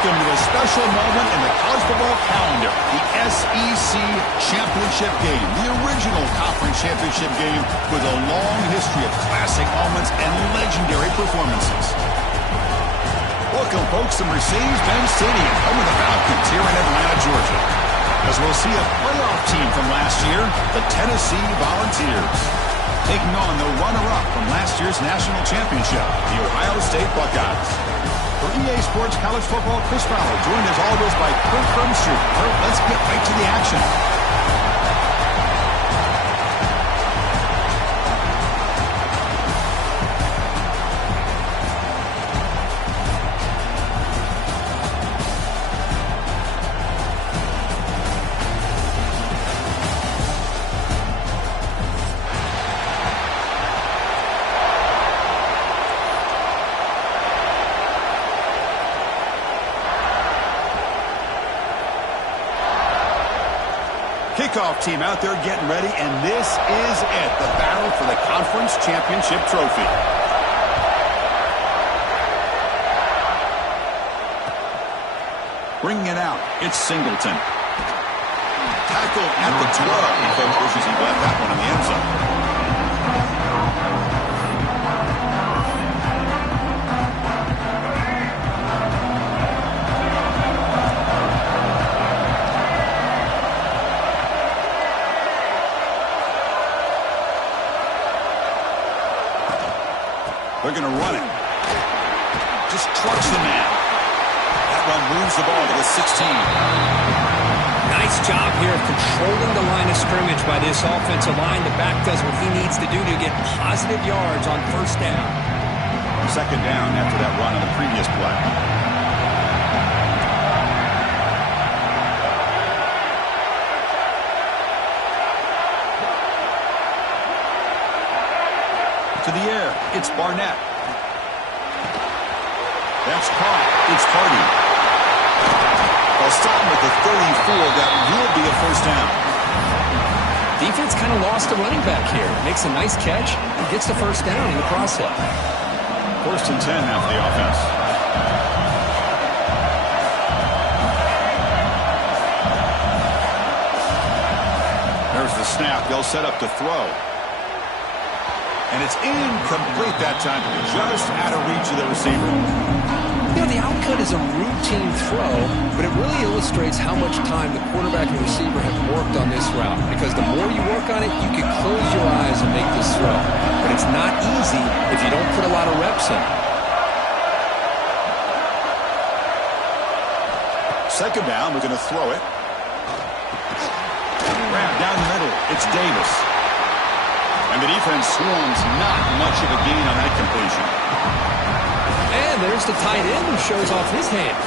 Welcome to a special moment in the college football calendar, the SEC Championship game, the original conference championship game with a long history of classic moments and legendary performances. Welcome, folks, to Mercedes-Benz Stadium, home of the Falcons here in Atlanta, Georgia, as we'll see a playoff team from last year, the Tennessee Volunteers, taking on the runner-up from last year's national championship, the Ohio State Buckeyes. For EA Sports College Football, Chris Fowler, joined as always by Kurt Brumstreet. Kurt, let's get right to the action. Kickoff team out there getting ready, and this is it, the battle for the conference championship trophy. Bringing it out, it's Singleton. Tackled at the 12. Coach wishes he left that one in the end zone. They're going to run it. Just trucks the man. That run moves the ball to the 16. Nice job here of controlling the line of scrimmage by this offensive line. The back does what he needs to do to get positive yards on first down. Second down after that run on the previous play. To the air, it's Barnett. That's caught. It's Hardy. They'll stop him at the 34. That will be a first down. Defense kind of lost a running back here. Makes a nice catch and gets the first down in the process. First and 10 now for the offense. There's the snap. They'll set up to throw. And it's incomplete that time, just out of reach of the receiver. You know, the outcut is a routine throw, but it really illustrates how much time the quarterback and receiver have worked on this route. Because the more you work on it, you can close your eyes and make this throw. But it's not easy if you don't put a lot of reps in. Second down, we're going to throw it. Grab down the middle, it's Davis. And the defense swarms, not much of a gain on that completion. And there's the tight end who shows off his hands.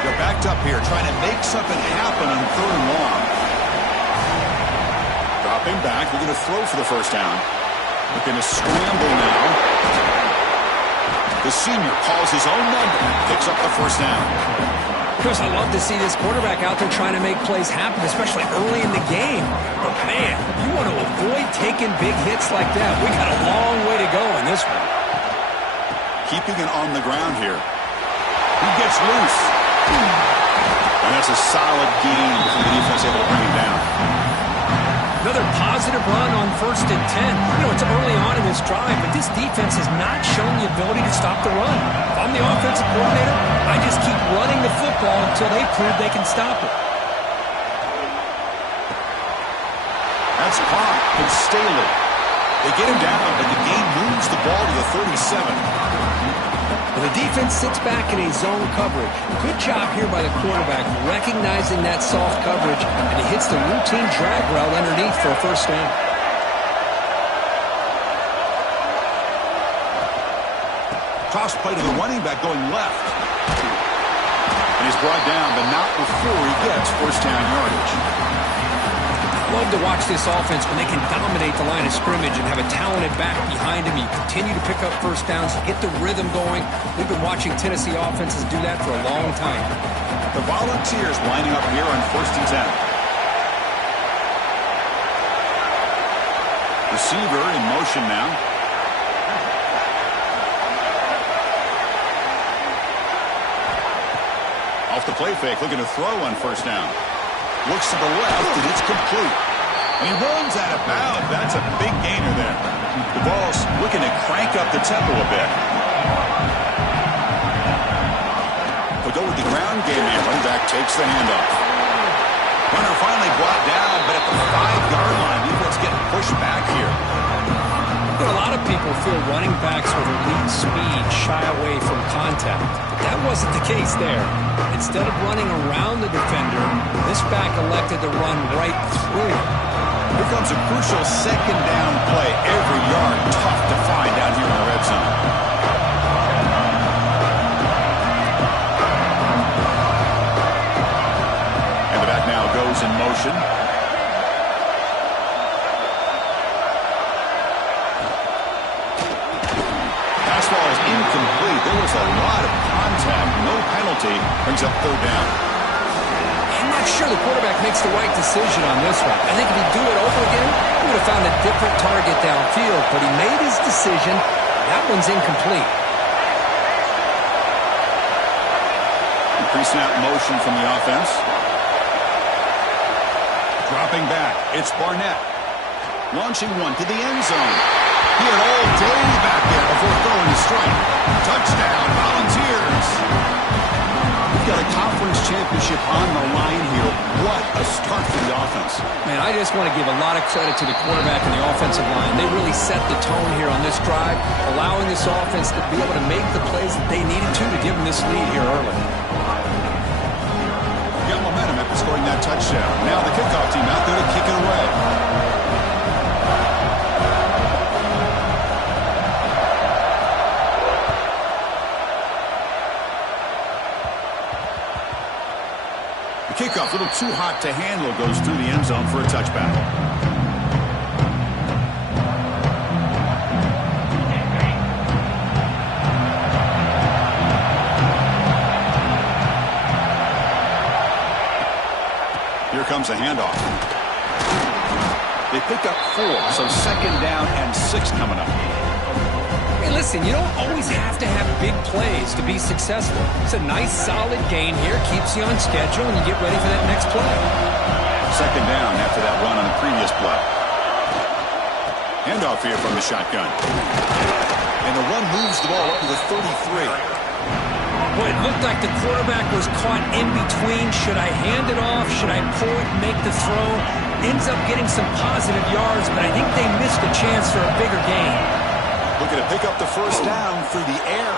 They're backed up here, trying to make something happen on third and long. Dropping back, we're going to throw for the first down. Looking to scramble now. The senior calls his own number, picks up the first down. Chris, I love to see this quarterback out there trying to make plays happen, especially early in the game. But, man, you want to avoid taking big hits like that. We got a long way to go in this one. Keeping it on the ground here. He gets loose. And that's a solid gain before the defense able to bring him down. Another positive run on 1st and 10. You know, it's early on in this drive, but this defense has not shown the ability to stop the run. If I'm the offensive coordinator, I just keep running the football until they prove they can stop it. That's caught. It's Staley. They get him down, but the game moves the ball to the 37. Well, the defense sits back in a zone coverage. Good job here by the quarterback, recognizing that soft coverage, and he hits the routine drag route underneath for a first down. Toss play to the running back going left. And he's brought down, but not before he gets first down yardage. Love to watch this offense when they can dominate the line of scrimmage and have a talented back behind him. You continue to pick up first downs, you get the rhythm going. We've been watching Tennessee offenses do that for a long time. The Volunteers lining up here on 1st and 10. Receiver in motion now. Off the play fake, looking to throw on first down. Looks to the left, and it's complete. And he runs out of bounds. That's a big gainer there. The ball's looking to crank up the tempo a bit. They'll go with the ground game here. Running back takes the handoff. Runner finally brought down, but at the 5-yard line, defense getting pushed back here. A lot of people feel running backs with elite speed shy away from contact. But that wasn't the case there. Instead of running around the defender, this back elected to run right through him. Here comes a crucial second down play. Every yard tough to find down here in the red zone. And the back now goes in motion. Fastball is incomplete. There was a lot of contact. No penalty. Brings up third down. I'm not sure the quarterback makes the right decision on this one. I think if he'd do it over again, he would have found a different target downfield. But he made his decision. That one's incomplete. Pre-snap motion from the offense. Dropping back. It's Barnett. Launching one to the end zone. He had all day back there before throwing a strike. Touchdown, Volunteers. We've got a conference championship on the line here. What a start for the offense. Man, I just want to give a lot of credit to the quarterback and the offensive line. They really set the tone here on this drive, allowing this offense to be able to make the plays that they needed to give them this lead here early. Got momentum after scoring that touchdown. Now the kickoff team out there to kick it away. Kickoff, a little too hot to handle, goes through the end zone for a touchback. Here comes a handoff. They pick up 4, so second down and 6 coming up. Hey, listen, you don't always have to have big plays to be successful. It's a nice, solid gain here. Keeps you on schedule, and you get ready for that next play. Second down after that run on the previous play. Handoff here from the shotgun. And the run moves the ball up to the 33. Well, it looked like the quarterback was caught in between. Should I hand it off? Should I pull it and make the throw? Ends up getting some positive yards, but I think they missed a chance for a bigger gain. Looking to pick up the first down through the air.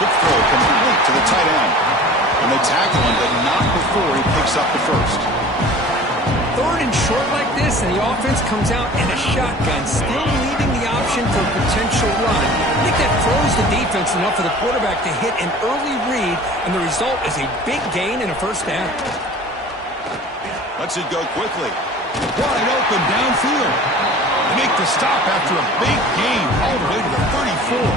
Quick throw complete to the tight end. And they tackle him, but not before he picks up the first. Third and short like this, and the offense comes out in a shotgun, still leaving the option for a potential run. I think that throws the defense enough for the quarterback to hit an early read, and the result is a big gain and a first down. Lets it go quickly. Wide open downfield. They make the stop after a big gain all the way to the 34.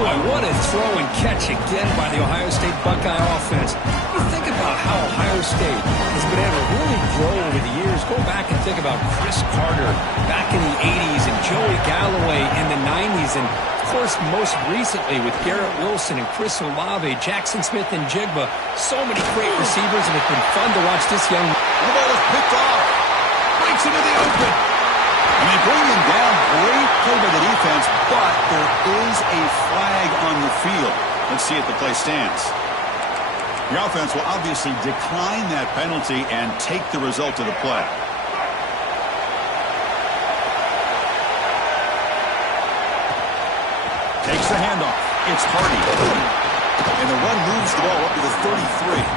Boy, what a throw and catch again by the Ohio State Buckeye offense. You think about how Ohio State has been able to really grow over the years. Go back and think about Chris Carter back in the 80s and Joey Galloway in the 90s. And, of course, most recently with Garrett Wilson and Chris Olave, Jackson Smith and Jigba. So many great receivers, and it's been fun to watch this young. The ball is picked off. Breaks into the open. And they bring him down. Great play by the defense, but there is a flag on the field. Let's see if the play stands. The offense will obviously decline that penalty and take the result of the play. Takes the handoff. It's Hardy. And the run moves the ball up to the 33.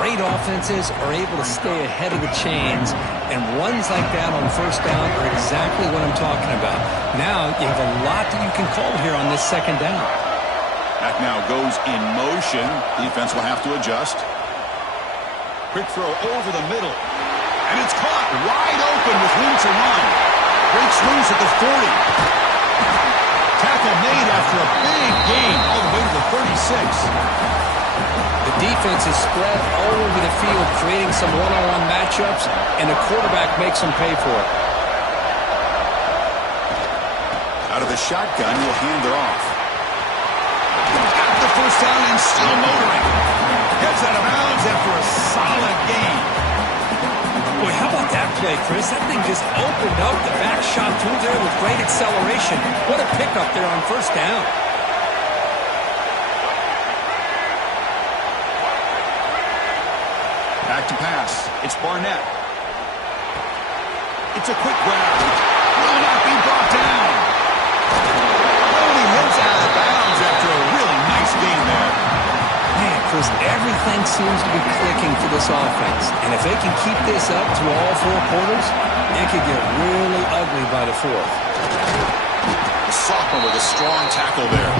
Great offenses are able to stay ahead of the chains, and runs like that on first down are exactly what I'm talking about. Now you have a lot that you can call here on this second down. That now goes in motion. Defense will have to adjust. Quick throw over the middle. And it's caught wide open with room to run. Breaks loose at the 40. Tackle made after a big gain all the way to the 36. The defense is spread all over the field, creating some one-on-one matchups, and the quarterback makes them pay for it. Out of the shotgun, he'll hand it off. At the the first down and still motoring. Gets out of bounds after a solid gain. Boy, how about that play, Chris? That thing just opened up the back shot through there with great acceleration. What a pickup there on first down. Back to pass. It's Barnett. It's a quick grab. Will not be brought down. Oh, he heads out of bounds after a really nice gain there. Man, Chris, everything seems to be clicking for this offense. And if they can keep this up through all four quarters, it could get really ugly by the fourth. The sophomore with a strong tackle there.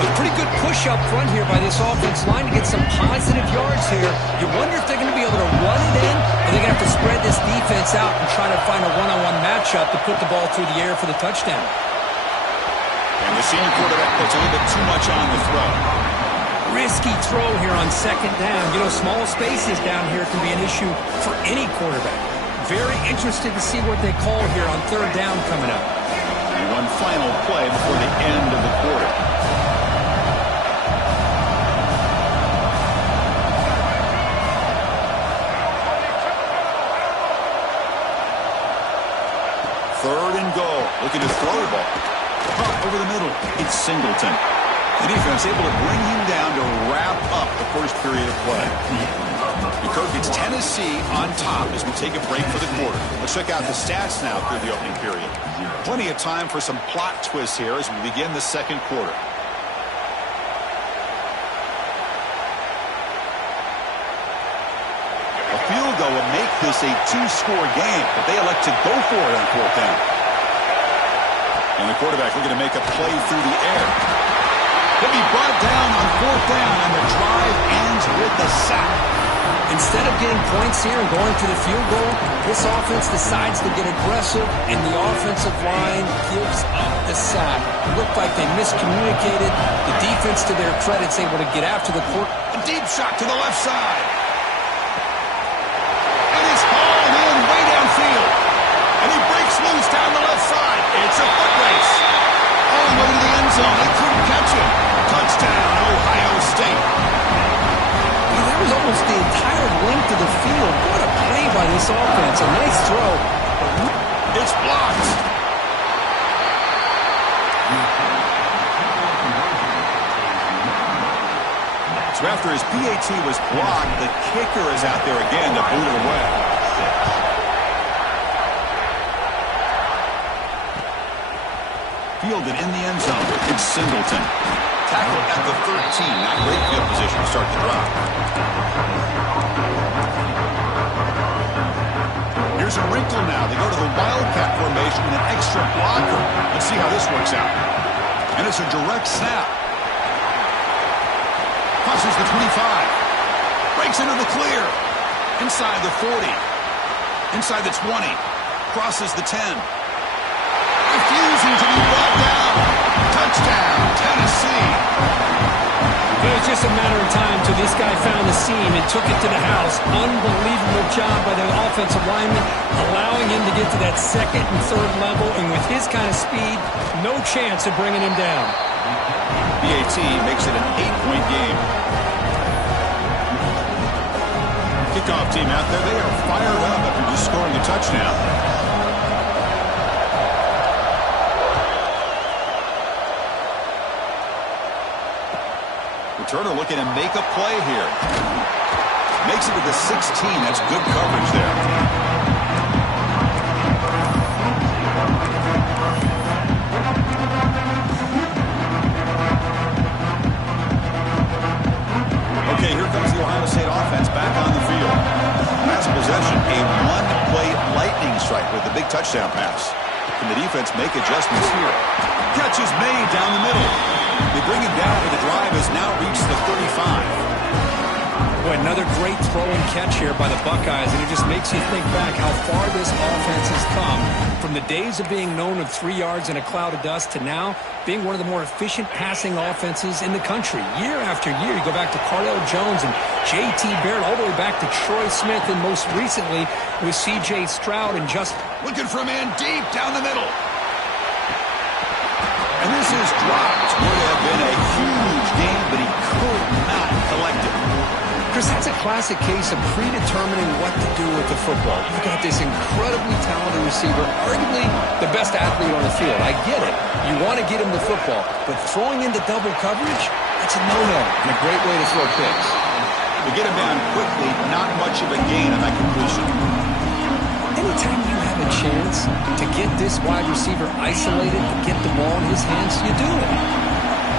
A pretty good push up front here by this offense line to get some positive yards here. You wonder if they're going to be able to run it in, or they're going to have to spread this defense out and try to find a one-on-one matchup to put the ball through the air for the touchdown. And the senior quarterback puts a little bit too much on the throw. Risky throw here on second down. You know, small spaces down here can be an issue for any quarterback. Very interested to see what they call here on third down coming up. And one final play before the end of the quarter. Third and goal. Looking to throw the ball. Up over the middle. It's Singleton. The defense able to bring him down to wrap up the first period of play. The Kirk gets Tennessee on top as we take a break for the quarter. Let's check out the stats now through the opening period. Plenty of time for some plot twists here as we begin the second quarter. A field goal will make this a two-score game, but they elect to go for it on fourth down. And the quarterback looking to make a play through the air. He'll be brought down on fourth down, and the drive ends with the sack. Instead of getting points here and going to the field goal, this offense decides to get aggressive, and the offensive line gives up the sack. It looked like they miscommunicated. The defense, to their credit, is able to get after the court. A deep shot to the left side. And he's hauled in way downfield. And he breaks loose down the left side. It's a foot race. All the way to the end zone. They couldn't catch him. Touchdown, Ohio State. Well, that was almost the entire length of the field. What a play by this offense. A nice throw. It's blocked. So after his PAT was blocked, the kicker is out there again to boot it away. Fielded in the end zone. It's Singleton. Tackled at the 13. Not great field position to start the drive. Here's a wrinkle now. They go to the Wildcat formation with an extra blocker. Let's see how this works out. And it's a direct snap. Crosses the 25. Breaks into the clear. Inside the 40. Inside the 20. Crosses the 10. Refusing to be brought down. Touchdown, Tennessee. It was just a matter of time till this guy found the seam and took it to the house. Unbelievable job by the offensive lineman, allowing him to get to that second and third level. And with his kind of speed, no chance of bringing him down. PAT makes it an 8-point game. Kickoff team out there. They are fired up after just scoring a touchdown. Turner looking to make a play here. Makes it to the 16. That's good coverage there. Okay, here comes the Ohio State offense back on the field. Last possession, a one-play lightning strike with the big touchdown pass. Can the defense make adjustments here? Catch is made down the middle. They bring him down, but the drive has now reached the 35. Boy, another great throw and catch here by the Buckeyes, and it just makes you think back how far this offense has come from the days of being known of 3 yards in a cloud of dust to now being one of the more efficient passing offenses in the country. Year after year, you go back to Cardell Jones and J.T. Barrett, all the way back to Troy Smith, and most recently with C.J. Stroud and just... Looking for a man deep down the middle. And is dropped. Would have been a huge game, but he could not collect it. Chris, that's a classic case of predetermining what to do with the football. You've got this incredibly talented receiver, arguably the best athlete on the field. I get it. You want to get him the football, but throwing into double coverage, that's a no-no and a great way to throw picks. To get him down quickly, not much of a gain on that completion. Anytime you have a chance to get this wide receiver isolated, to get the ball in his hands, you do it.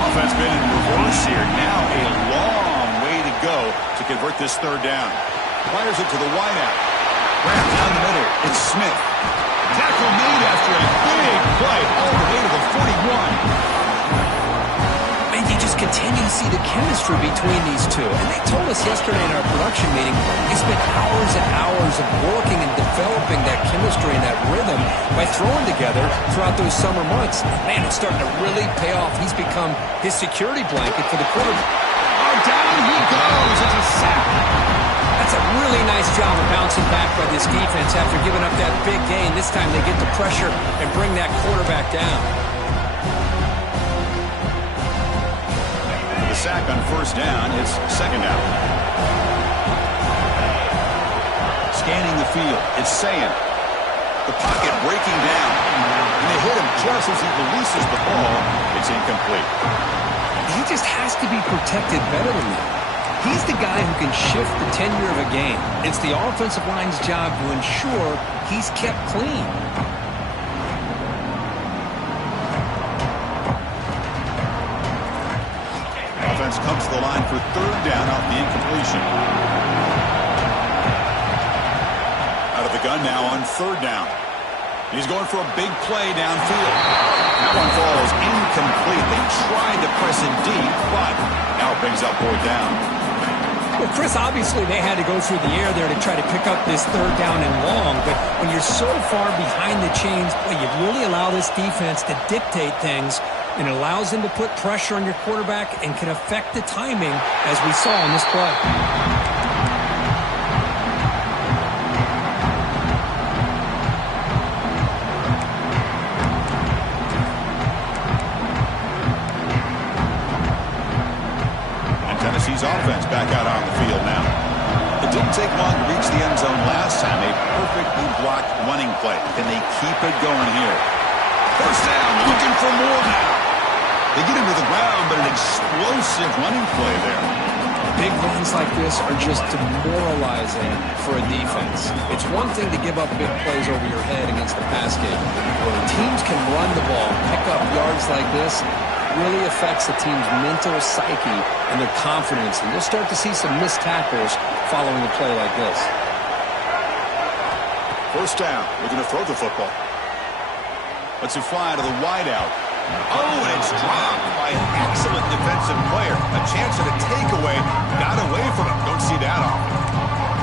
Offense been in reverse here. Now a long way to go to convert this third down. Fires it to the wideout. Wrapped down the middle. It's Smith. Tackle made after a big play all the way to the 41. And you just continue to see the chemistry between these two. And they told us yesterday in our production meeting, they spent hours and hours of working and developing that chemistry and that rhythm by throwing together throughout those summer months. Man, it's starting to really pay off. He's become his security blanket for the quarterback. Oh, down he goes. It's a sack. That's a really nice job of bouncing back by this defense after giving up that big gain. This time they get the pressure and bring that quarterback down. The sack on first down. It's second down. Scanning the field. It's Sayan. The pocket breaking down. And they hit him just as he releases the ball. It's incomplete. He just has to be protected better than that. He's the guy who can shift the tenure of a game. It's the offensive line's job to ensure he's kept clean. Offense comes to the line for third down off the incompletion. Out of the gun now on third down. He's going for a big play downfield. That one falls incomplete. They tried to press it deep, but now it brings up fourth down. Well, Chris, obviously they had to go through the air there to try to pick up this third down and long, but when you're so far behind the chains, boy, you really allow this defense to dictate things, and it allows them to put pressure on your quarterback and can affect the timing, as we saw on this play. Tennessee's offense back out on the field now. It didn't take long to reach the end zone last time. A perfectly blocked running play. Can they keep it going here? First down, looking for more now. They get him to the ground, but an explosive running play there. Big runs like this are just demoralizing for a defense. It's one thing to give up big plays over your head against the pass game. When teams can run the ball, pick up yards like this, really affects the team's mental psyche and their confidence. And you'll start to see some missed tackles following a play like this. First down. Looking to throw the football. Lets it fly to the wideout. Oh, and it's dropped by an excellent defensive player. A chance at a takeaway. Got away from it. Don't see that often.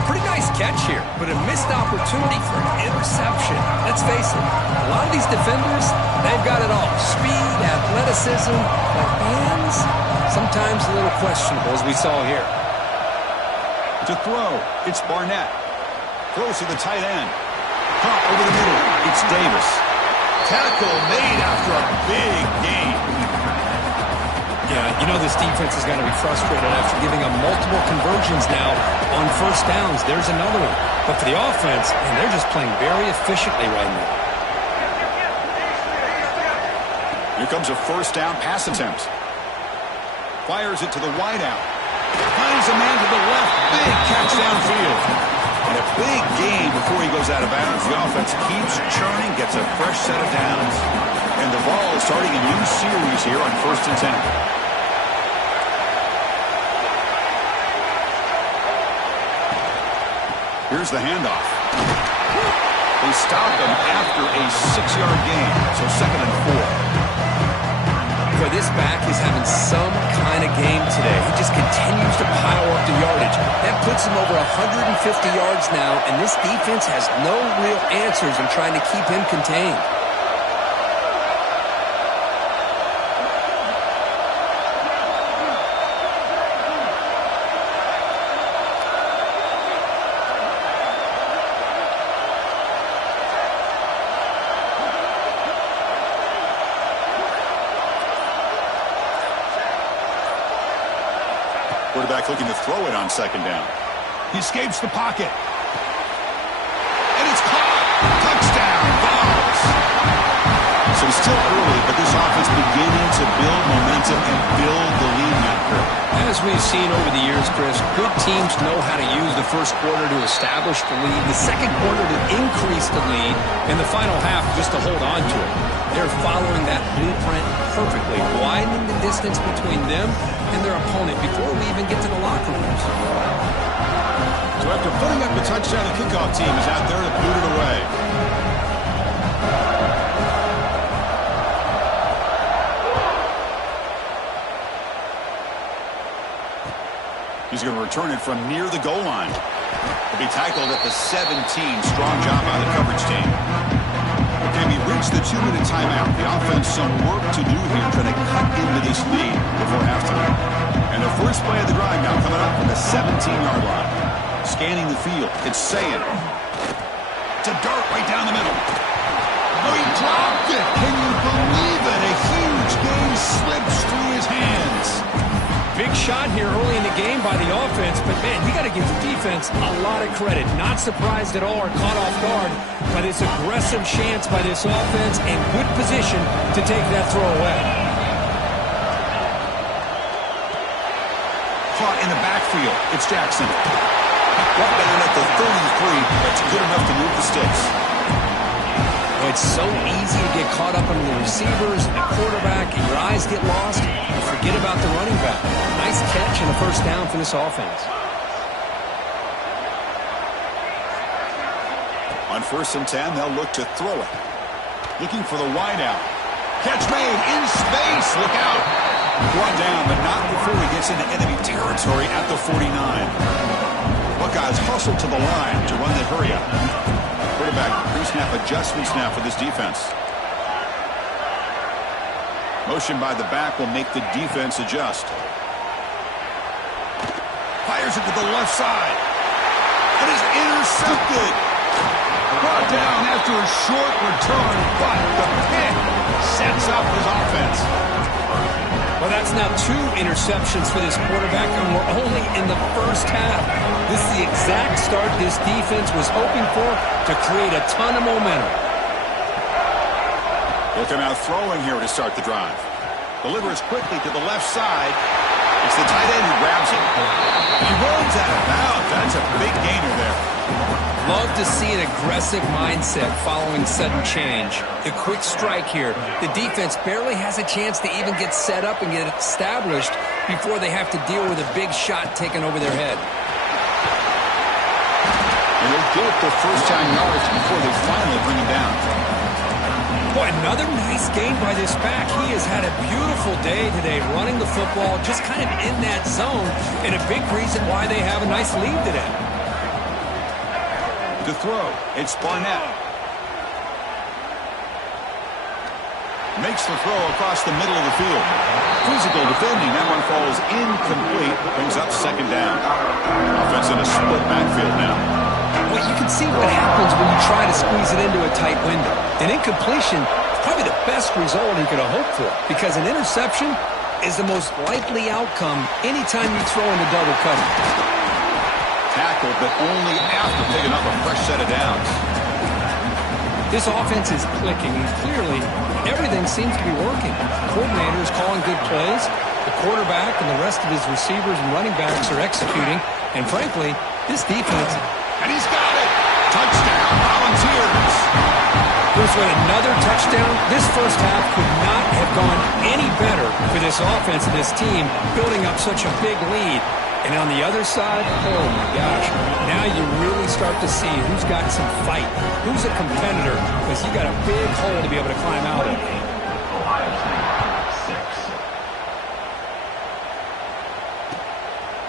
Pretty nice catch here, but a missed opportunity for an interception. Let's face it, a lot of these defenders, they've got it all. Speed, athleticism, but hands, sometimes a little questionable, as we saw here. To throw, it's Barnett. Throws to the tight end. Pop over the middle, it's Davis. Tackle made after a big gain. Yeah, you know this defense is going to be frustrated after giving up multiple conversions now on first downs. There's another one. But for the offense, man, they're just playing very efficiently right now. Here comes a first down pass attempt. Fires it to the wideout. Finds a man to the left. Big catch downfield. And a big gain before he goes out of bounds. The offense keeps churning, gets a fresh set of downs. And the ball is starting a new series here on 1st and 10. Here's the handoff. They stop him after a 6-yard gain, so 2nd and 4. Boy, this back is having some kind of game today. He just continues to pile up the yardage. That puts him over 150 yards now, and this defense has no real answers in trying to keep him contained. quarterback looking to throw it on second down. He escapes the pocket. And it's caught. Touchdown, Vols. So it's still early, but this offense beginning to build momentum and build the lead here. As we've seen over the years, Chris, good teams know how to use the first quarter to establish the lead, the second quarter to increase the lead, and the final half just to hold on to it. They're following that blueprint perfectly, widening the distance between them and their opponent before we even get to the locker rooms. So after putting up a touchdown, the kickoff team is out there to boot it away. He's going to return it from near the goal line. He'll be tackled at the 17. Strong job by the coverage team. Okay, we reached the 2-minute timeout. The offense some work to do here, trying to cut into this lead before halftime. And the first play of the drive now coming up from the 17-yard line. Scanning the field. It's Sayin. It's a dart right down the middle. Oh, he dropped it. Can you believe it? A huge game slips through his hands. Big shot here early in the game by the offense, but, man, you got to give the defense a lot of credit. Not surprised at all or caught off guard by this aggressive chance by this offense and good position to take that throw away. Caught in the backfield. It's Jackson. Brought down at the 33. That's good enough to move the sticks. It's so easy to get caught up on the receivers and the quarterback, and your eyes get lost. You forget about the running back. Nice catch and a first down for this offense. On 1st and 10, they'll look to throw it. Looking for the wideout. Catch made in space. Look out. Brought down, but not before he gets into enemy territory at the 49. Buckeyes hustle to the line to run the hurry up. Quarterback pre-snap adjustment snap for this defense. Motion by the back will make the defense adjust. Fires it to the left side. It is intercepted. Brought down after a short return, but the pick sets up his offense. Well, that's now 2 interceptions for this quarterback, and we're only in the first half. This is the exact start this defense was hoping for to create a ton of momentum. They'll come out throwing here to start the drive. Delivers quickly to the left side. It's the tight end who grabs it. He runs out of bounds. That's a big gainer there. Love to see an aggressive mindset following sudden change. The quick strike here. The defense barely has a chance to even get set up and get established before they have to deal with a big shot taken over their head. And they'll get the first-time yards before they finally bring him down. Boy, another nice game by this back. He has had a beautiful day today running the football, just kind of in that zone, and a big reason why they have a nice lead today. To throw, it's Barnett. Makes the throw across the middle of the field. Physical defending. That one falls incomplete. Brings up second down. Offense in a split backfield now. Well, you can see what happens when you try to squeeze it into a tight window. An incompletion is probably the best result you could have hoped for, because an interception is the most likely outcome anytime you throw into double coverage. Tackled, but only after picking up a fresh set of downs. This offense is clicking, and clearly everything seems to be working. The coordinator is calling good plays. The quarterback and the rest of his receivers and running backs are executing. And frankly, this defense... And he's got it! Touchdown, Volunteers! Bruce, with another touchdown, this first half could not have gone any better for this offense and this team, building up such a big lead. And on the other side, oh my gosh, now you really start to see who's got some fight, who's a competitor, because you got a big hole to be able to climb out of.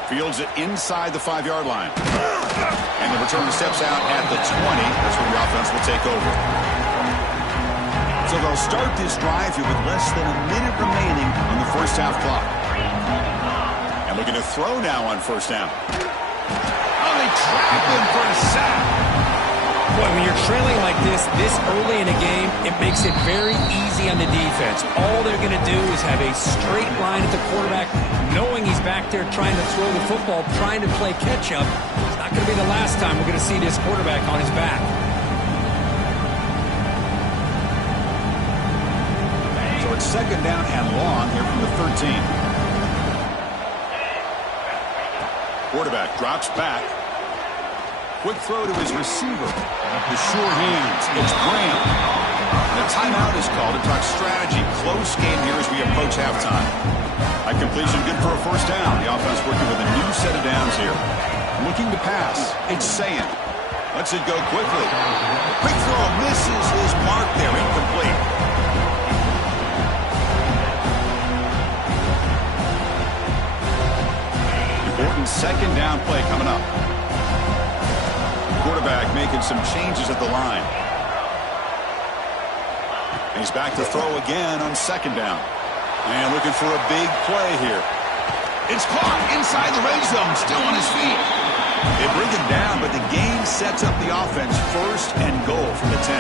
Fields it inside the 5-yard line. And the return steps out at the 20. That's where the offense will take over. So they'll start this drive here with less than a minute remaining on the first half clock. And looking to throw now on first down. Oh, they trap him for a sack. Boy, when you're trailing like this early in a game, it makes it very easy on the defense. All they're going to do is have a straight line at the quarterback, knowing he's back there trying to throw the football, trying to play catch-up. It's not going to be the last time we're going to see this quarterback on his back. So it's second down and long here from the 13. Quarterback drops back. Quick throw to his receiver. The sure hands. It's Graham. The timeout is called to talk strategy. Close game here as we approach halftime. A completion good for a first down. The offense working with a new set of downs here. Looking to pass. It's Sayan. Lets it go quickly. Quick throw misses his mark there. Incomplete. Important second down play coming up. Quarterback making some changes at the line. And he's back to throw again on second down. And looking for a big play here. It's caught inside the red zone, still on his feet. They bring him down, but the game sets up the offense first and goal from the 10.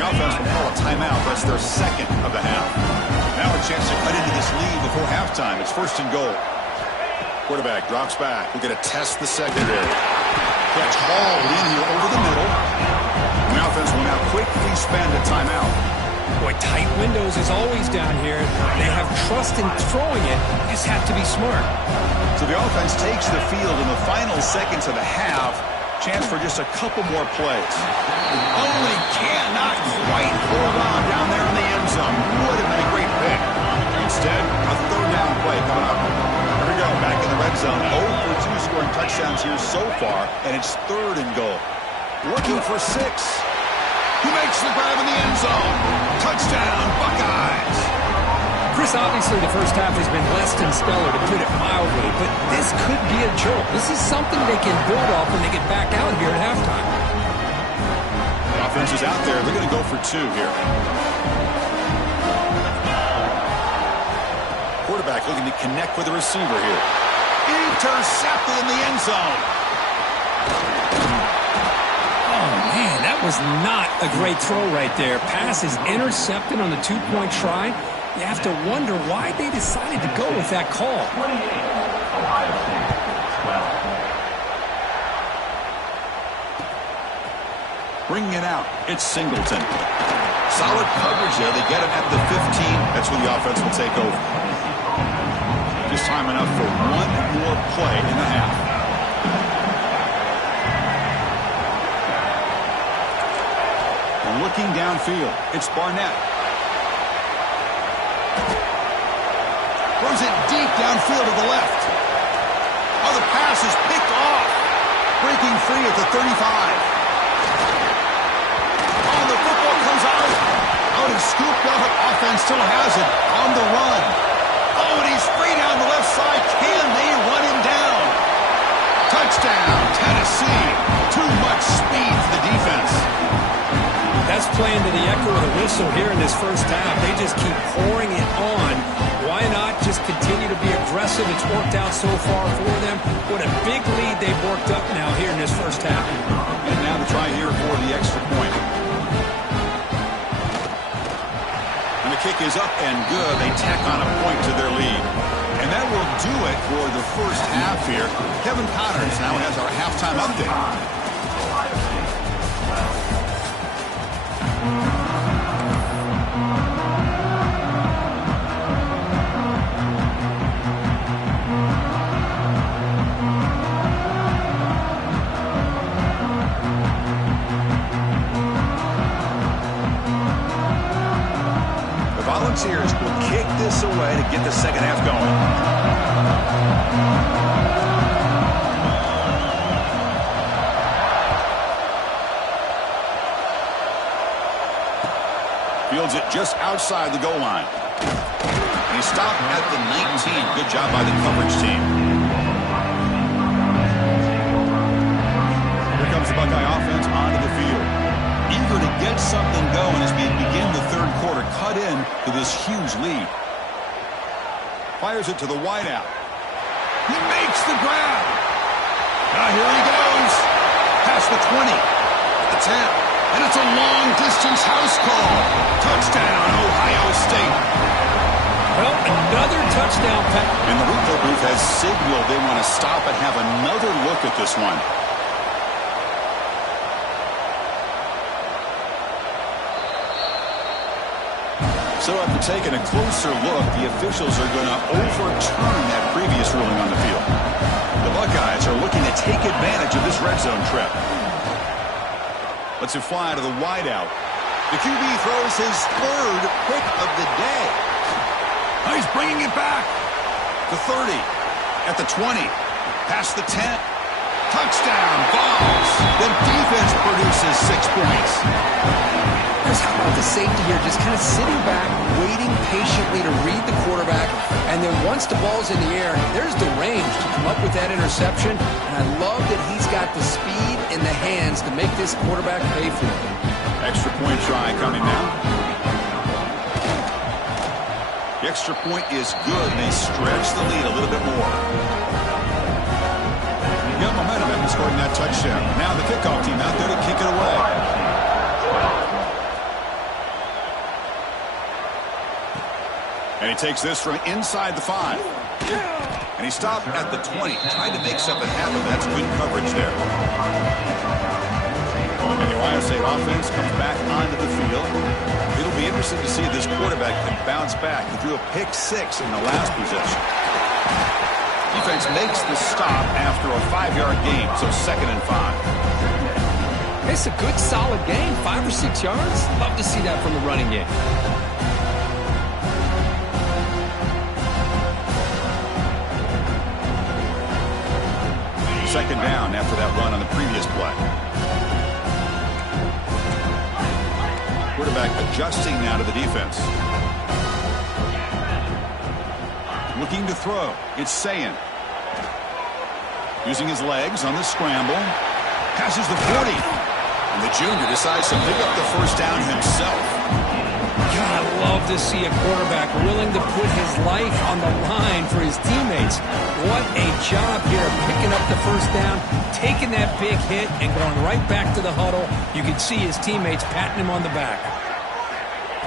The offense will call a timeout. That's their second of the half. Now a chance to cut into this lead before halftime. It's first and goal. Quarterback drops back. We're going to test the secondary. Catch hauled in here over the middle. The offense will now quickly spend a timeout. Boy, tight windows is always down here. They have trust in throwing it. You just have to be smart. So the offense takes the field in the final seconds of the half. Chance for just a couple more plays. Only cannot quite hold on down there in the end zone. Would have been a great pick. Instead, a third down play coming up. Here we go, back in the red zone. 0 for 2 scoring touchdowns here so far, and it's third and goal. Looking for 6. He makes the grab in the end zone. Touchdown, Buckeyes. Chris, obviously the first half has been less than stellar, to put it mildly, but this could be a jolt. This is something they can build off when they get back out here at halftime. The offense is out there. They're going to go for 2 here. Quarterback looking to connect with the receiver here. Intercepted in the end zone. Oh, man, that was not a great throw right there. Pass is intercepted on the 2-point try. You have to wonder why they decided to go with that call. Bringing it out, it's Singleton. Solid coverage there. They get it at the 15. That's when the offense will take over. Just time enough for one more play in the half. Looking downfield, it's Barnett. Throws it deep downfield to the left. Oh, the pass is picked off. Breaking free at the 35. Oh, the football comes out. Out and scooped up. Offense still has it on the run. Oh, and he's free down the left side. Can they run him down? Touchdown, Tennessee. Too much speed for the defense. That's playing to the echo of the whistle here in this first half. They just keep pouring it on. Why not just continue to be aggressive? It's worked out so far for them. What a big lead they've worked up now here in this first half. And now to try here for the extra point. And the kick is up and good. They tack on a point to their lead. And that will do it for the first half here. Kevin Connors now has our halftime update. Volunteers will kick this away to get the second half going. Fields it just outside the goal line. And he stopped at the 19. Good job by the coverage team. Here comes the Buckeye offense onto the field. Eager to get something going as we begin the third quarter. Cut in to this huge lead. Fires it to the wideout. He makes the grab. Now here he goes. Past the 20. the 10. And it's a long-distance house call. Touchdown, Ohio State. Well, another touchdown pass. And the replay booth has signaled they want to stop and have another look at this one. So after taking a closer look, the officials are going to overturn that previous ruling on the field. The Buckeyes are looking to take advantage of this red zone trip. Let's fly to the wideout. The QB throws his third pick of the day. Oh, he's bringing it back. The 30, at the 20, past the 10. Touchdown, Vols. The defense produces 6 points. How about the safety here, just kind of sitting back, waiting patiently to read the quarterback, and then once the ball's in the air, there's the range to come up with that interception, and I love that he's got the speed in the hands to make this quarterback pay for it. Extra point try coming now. The extra point is good, and they stretch the lead a little bit more. You got momentum after scoring that touchdown. Now the kickoff team out there to kick it away. And he takes this from inside the 5. And he stopped at the 20, trying to make something happen. That's good coverage there. And the Ohio State offense comes back onto the field. It'll be interesting to see if this quarterback can bounce back. He threw a pick 6 in the last possession. Defense makes the stop after a 5-yard gain, so 2nd and 5. It's a good, solid game, 5 or 6 yards. Love to see that from the running game. Second down after that run on the previous play. Quarterback adjusting now to the defense. Looking to throw. It's Sayin. Using his legs on the scramble. Passes the 40. And the junior decides to pick up the first down himself. God, I love to see a quarterback willing to put his life on the line for his teammates. What a job here of picking up the first down, taking that big hit, and going right back to the huddle. You can see his teammates patting him on the back.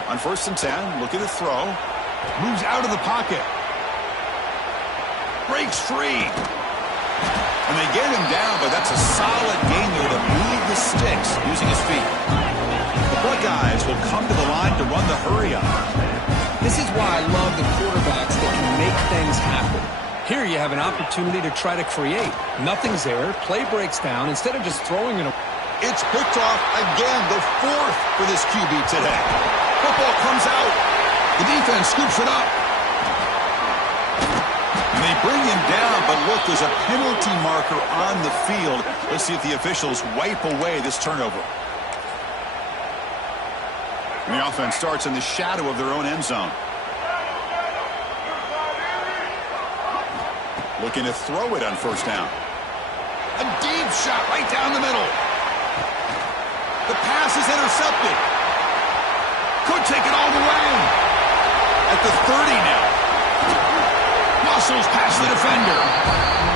On 1st and 10, looking to throw. Moves out of the pocket. Breaks free. And they get him down, but that's a solid game there to move the sticks using his feet. The Buckeyes will come to the line to run the hurry-up. This is why I love the quarterbacks that can make things happen. Here you have an opportunity to try to create. Nothing's there. Play breaks down. Instead of just throwing it. It's picked off again, the 4th for this QB today. Football comes out. The defense scoops it up. And they bring him down, but look, there's a penalty marker on the field. Let's see if the officials wipe away this turnover. And the offense starts in the shadow of their own end zone. Looking to throw it on 1st down. A deep shot right down the middle. The pass is intercepted. Could take it all the way. At the 30 now. Muscles past the defender.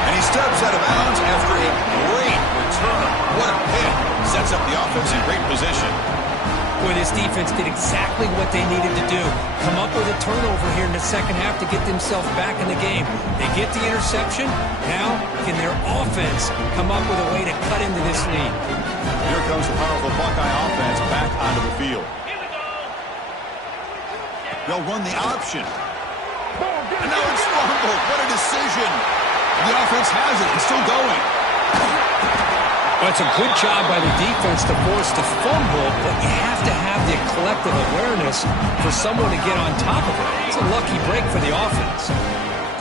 And he steps out of bounds after a great return. What a pick. Sets up the offense in great position. Boy, this defense did exactly what they needed to do. Come up with a turnover here in the second half to get themselves back in the game. They get the interception. Now, can their offense come up with a way to cut into this lead? Here comes the powerful Buckeye offense back onto the field. They'll run the option. And now it's fumbled. What a decision. The offense has it. It's still going. Well, it's a good job by the defense to force the fumble, but you have to have the collective awareness for someone to get on top of it. It's a lucky break for the offense.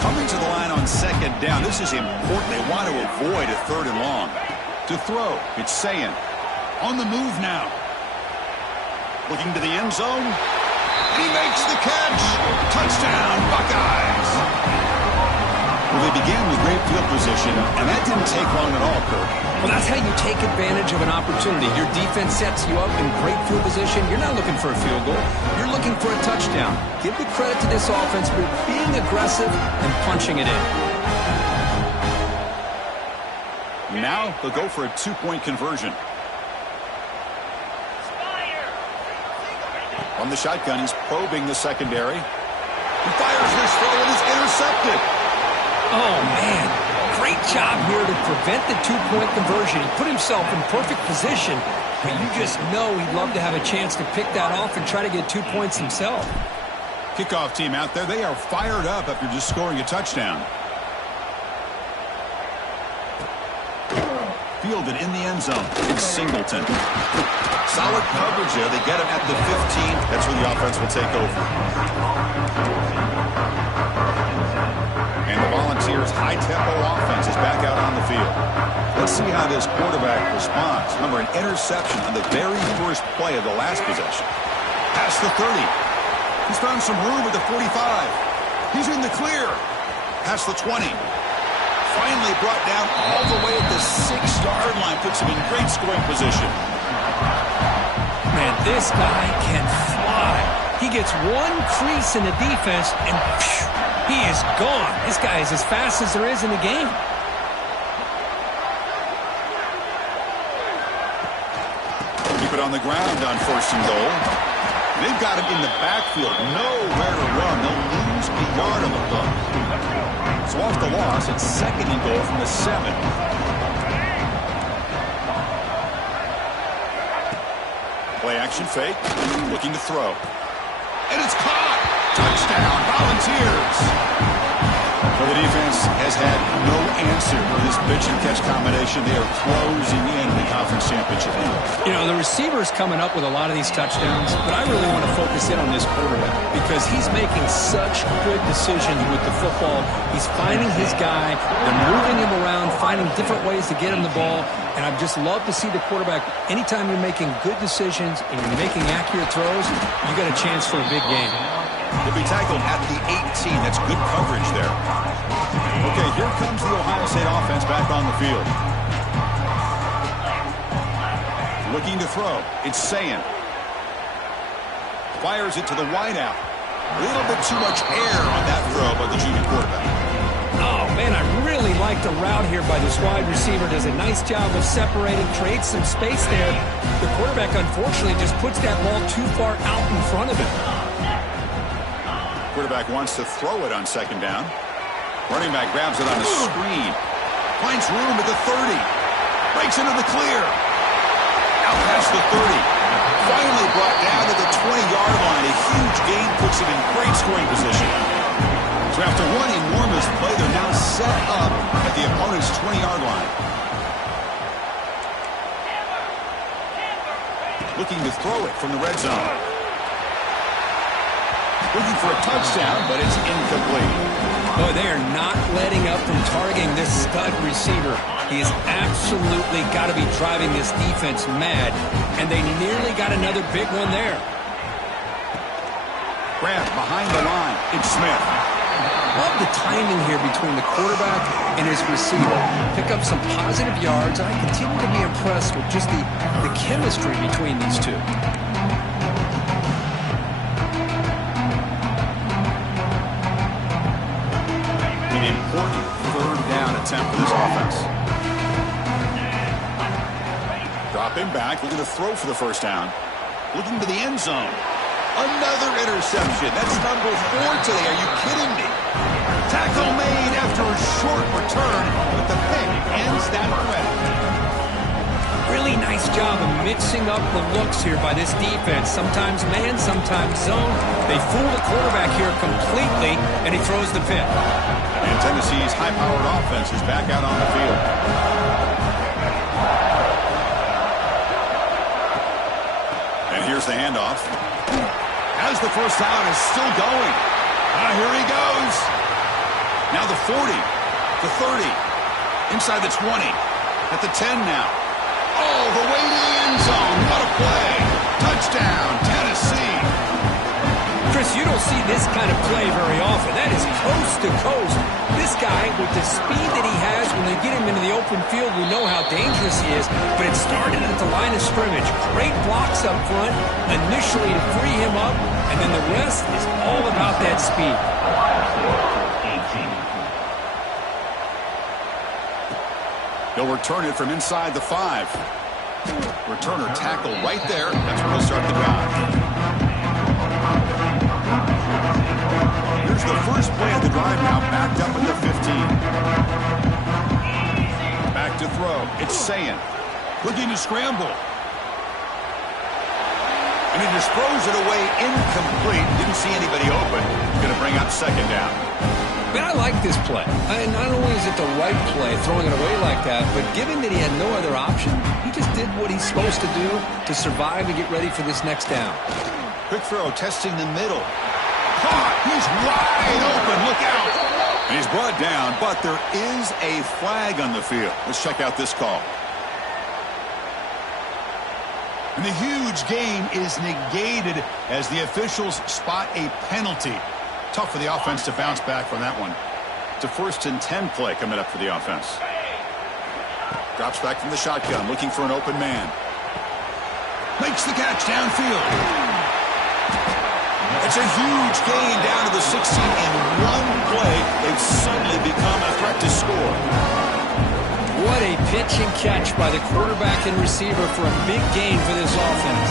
Coming to the line on 2nd down, this is important. They want to avoid a 3rd and long. To throw, it's Sayin. On the move now. Looking to the end zone. And he makes the catch. Touchdown, Buckeyes. Well, they began with great field position, and that didn't take long at all, Kirk. Well, that's how you take advantage of an opportunity. Your defense sets you up in great field position. You're not looking for a field goal. You're looking for a touchdown. Give the credit to this offense for being aggressive and punching it in. Now they'll go for a 2-point conversion. From the shotgun, he's probing the secondary. He fires this throw and is intercepted. Oh, man. Great job here to prevent the two-point conversion. He put himself in perfect position, but you just know he'd love to have a chance to pick that off and try to get 2 points himself. Kickoff team out there, they are fired up after just scoring a touchdown. Fielded in the end zone. It's Singleton. Solid coverage there. They get him at the 15. That's where the offense will take over. And the Volunteers' high-tempo offense is back out on the field. Let's see how this quarterback responds. Remember, an interception on the very first play of the last possession. Past the 30. He's found some room at the 45. He's in the clear. Past the 20. Finally brought down all the way at the 6-yard line. Puts him in great scoring position. Man, this guy can fly. He gets one crease in the defense, and phew, he is gone. This guy is as fast as there is in the game. Keep it on the ground on 1st and goal. They've got him in the backfield. Nowhere to run. They'll lose a yard on the play. So off the loss, it's 2nd and goal from the 7. Play action fake. Looking to throw. And it's caught. Touchdown, Volunteers. Well, the defense has had no answer for this pitch-and-catch combination. They are closing in the conference championship. You know, the receiver's coming up with a lot of these touchdowns, but I really want to focus in on this quarterback because he's making such good decisions with the football. He's finding his guy. They're moving him around, finding different ways to get him the ball, and I'd just love to see the quarterback. Anytime you're making good decisions and you're making accurate throws, you got a chance for a big game. He'll be tackled at the 18. That's good coverage there. Okay, here comes the Ohio State offense back on the field. Looking to throw. It's Sayin. Fires it to the wideout. A little bit too much air on that throw by the junior quarterback. Oh, man, I really like the route here by this wide receiver. Does a nice job of separating, creates some space there. The quarterback, unfortunately, just puts that ball too far out in front of him. Quarterback wants to throw it on 2nd down. Running back grabs it on a screen. Finds room at the 30. Breaks into the clear. Out past the 30. Finally brought down to the 20-yard line. A huge gain puts him in great scoring position. So after one enormous play, they're now set up at the opponent's 20-yard line. Looking to throw it from the red zone. Looking for a touchdown, but it's incomplete. Boy, they are not letting up from targeting this stud receiver. He has absolutely got to be driving this defense mad, and they nearly got another big one there. Grab behind the line. It's Smith. Love the timing here between the quarterback and his receiver. Pick up some positive yards. I continue to be impressed with just the chemistry between these two. An important 3rd down attempt for this offense. Dropping back, looking to throw for the 1st down. Looking to the end zone. Another interception. That's number 4 today. Are you kidding me? Tackle made after a short return, but the pick ends that threat. Really nice job of mixing up the looks here by this defense. Sometimes man, sometimes zone. They fool the quarterback here completely, and he throws the pick. And Tennessee's high-powered offense is back out on the field. And here's the handoff. As the 1st down is still going. Here he goes. Now the 40, the 30, inside the 20, at the 10 now. All the way to the end zone. What a play. Touchdown, Tennessee. Chris, you don't see this kind of play very often. That is coast to coast. This guy, with the speed that he has, when they get him into the open field, we know how dangerous he is, but it started at the line of scrimmage. Great blocks up front, initially to free him up, and then the rest is all about that speed. He'll return it from inside the 5. Returner tackle right there. That's where he'll start the drive. Here's the first play of the drive now, backed up at the 15. Back to throw. It's Sayin. Looking to scramble. And he just throws it away incomplete. Didn't see anybody open. Going to bring up second down. Man, I like this play. Not only is it the right play, throwing it away like that, but given that he had no other option, he just did what he's supposed to do to survive and get ready for this next down. Quick throw, testing the middle. Caught. He's wide open. Look out. And he's brought down, but there is a flag on the field. Let's check out this call. And the huge gain is negated as the officials spot a penalty. Tough for the offense to bounce back from that one. It's a 1st and 10 play coming up for the offense. Drops back from the shotgun, looking for an open man. Makes the catch downfield. It's a huge gain down to the 16. In one play, they've suddenly become a threat to score. What a pitch and catch by the quarterback and receiver for a big gain for this offense.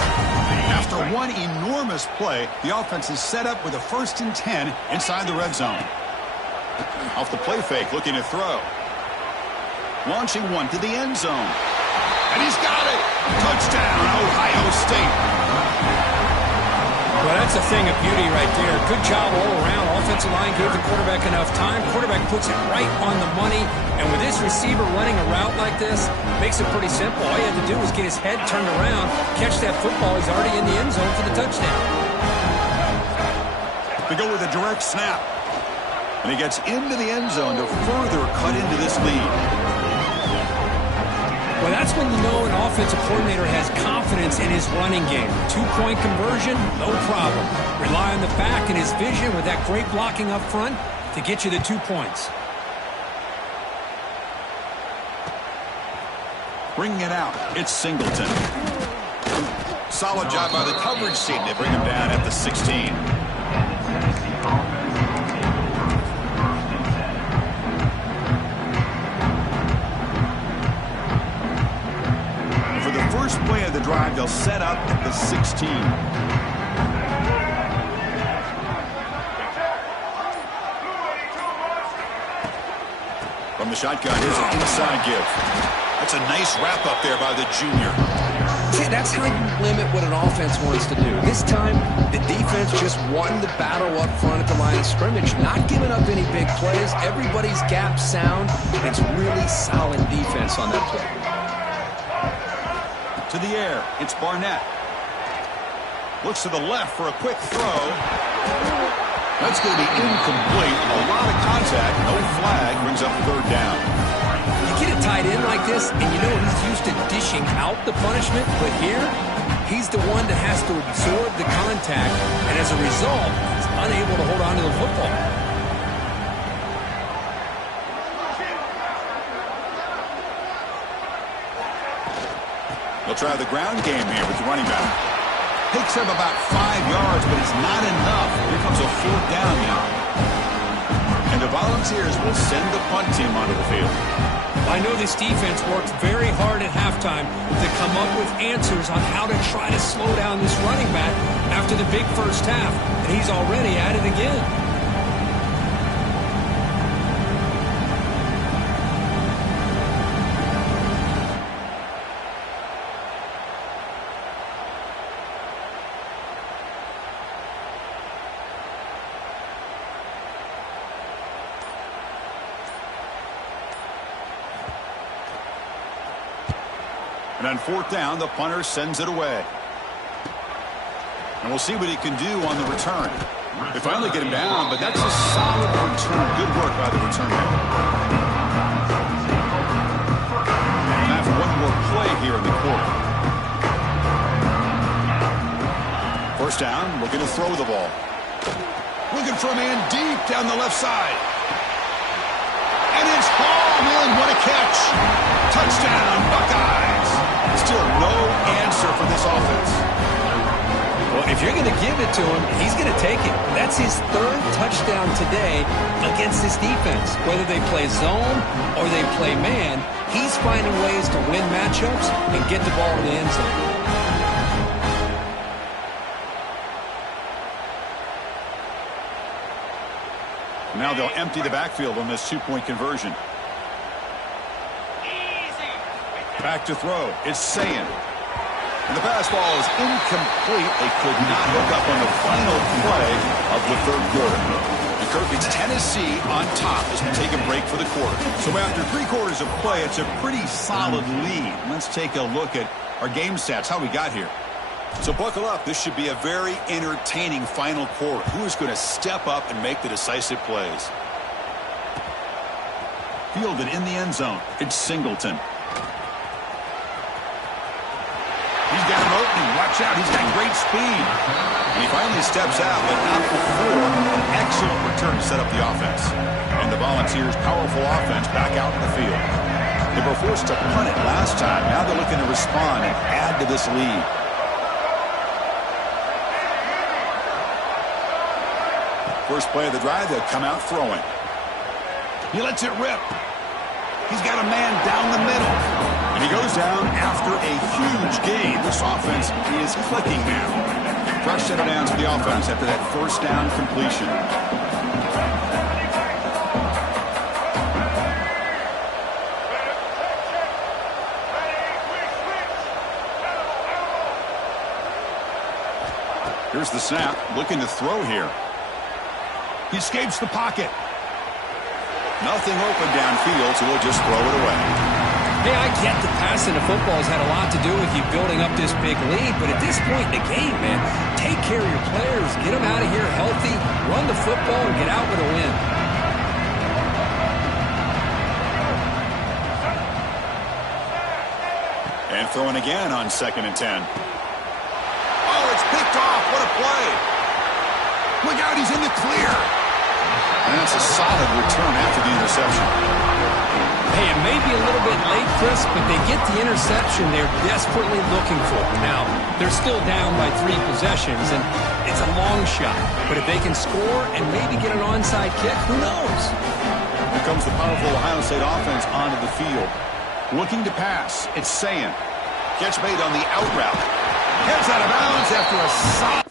After one enormous play, the offense is set up with a 1st and 10 inside the red zone. Off the play fake, looking to throw. Launching one to the end zone. And he's got it! Touchdown, Ohio State. Well, that's a thing of beauty right there. Good job all around. Offensive line gave the quarterback enough time. Quarterback puts it right on the money. And with this receiver running a route like this, makes it pretty simple. All you have to do is get his head turned around, catch that football. He's already in the end zone for the touchdown. They go with a direct snap. And he gets into the end zone to further cut into this lead. Well, that's when you know an offensive coordinator has confidence in his running game. 2-point conversion, no problem. Rely on the back and his vision with that great blocking up front to get you the 2 points. Bringing it out, it's Singleton. Solid job by the coverage team. They bring him down at the 16. First play of the drive, they'll set up at the 16. From the shotgun, here's an inside give. That's a nice wrap up there by the junior. See, that's how you limit what an offense wants to do. This time, the defense just won the battle up front at the line of scrimmage, not giving up any big plays. Everybody's gap sound. It's really solid defense on that play. To the air, it's Barnett. Looks to the left for a quick throw. That's going to be incomplete. A lot of contact, no flag, brings up 3rd down. You get a tight end like this, and you know he's used to dishing out the punishment, but here, he's the one that has to absorb the contact, and as a result, he's unable to hold on to the football. They'll try the ground game here with the running back. Takes him about 5 yards, but it's not enough. Here comes a 4th down now. And the Volunteers will send the punt team onto the field. I know this defense worked very hard at halftime to come up with answers on how to try to slow down this running back after the big first half, and he's already at it again. And on 4th down, the punter sends it away. And we'll see what he can do on the return. They finally get him down, but that's a solid return. Good work by the return man. And have one more play here in the quarter. 1st down, looking to throw the ball. Looking for a man deep down the left side. And it's hauled in. What a catch. Touchdown, Buckeyes. Still no answer for this offense. Well, if you're going to give it to him, he's going to take it. That's his 3rd touchdown today against this defense. Whether they play zone or they play man, he's finding ways to win matchups and get the ball in the end zone. Now they'll empty the backfield on this two-point conversion. Back to throw. It's Sayin. And the pass ball is incomplete. They could not hook up on the final play of the third quarter. The Kirk, it's Tennessee on top as we take a break for the quarter. So after 3 quarters of play, it's a pretty solid lead. Let's take a look at our game stats, how we got here. So buckle up. This should be a very entertaining final quarter. Who is going to step up and make the decisive plays? Fielded in the end zone. It's Singleton. He's got an opening. Watch out. He's got great speed. And he finally steps out, but not before an excellent return to set up the offense. And the Volunteers' powerful offense back out in the field. They were forced to punt it last time. Now they're looking to respond and add to this lead. First play of the drive, they'll come out throwing. He lets it rip. He's got a man down the middle. And he goes down after a huge gain. This offense is clicking now. Fresh set of downs for the offense after that first down completion. Here's the snap. Looking to throw here. He escapes the pocket. Nothing open downfield, so he'll just throw it away. Hey, I get the passing of football has had a lot to do with you building up this big lead, but at this point in the game, man, take care of your players. Get them out of here healthy, run the football, and get out with a win. And throwing again on 2nd and 10. Oh, it's picked off. What a play. Look out, he's in the clear. And that's a solid return after the interception. Hey, it may be a little bit late, Chris, but they get the interception they're desperately looking for. Now, they're still down by 3 possessions, and it's a long shot. But if they can score and maybe get an onside kick, who knows? Here comes the powerful Ohio State offense onto the field. Looking to pass. It's Sayin. Catch made on the out route. Heads out of bounds after a solid.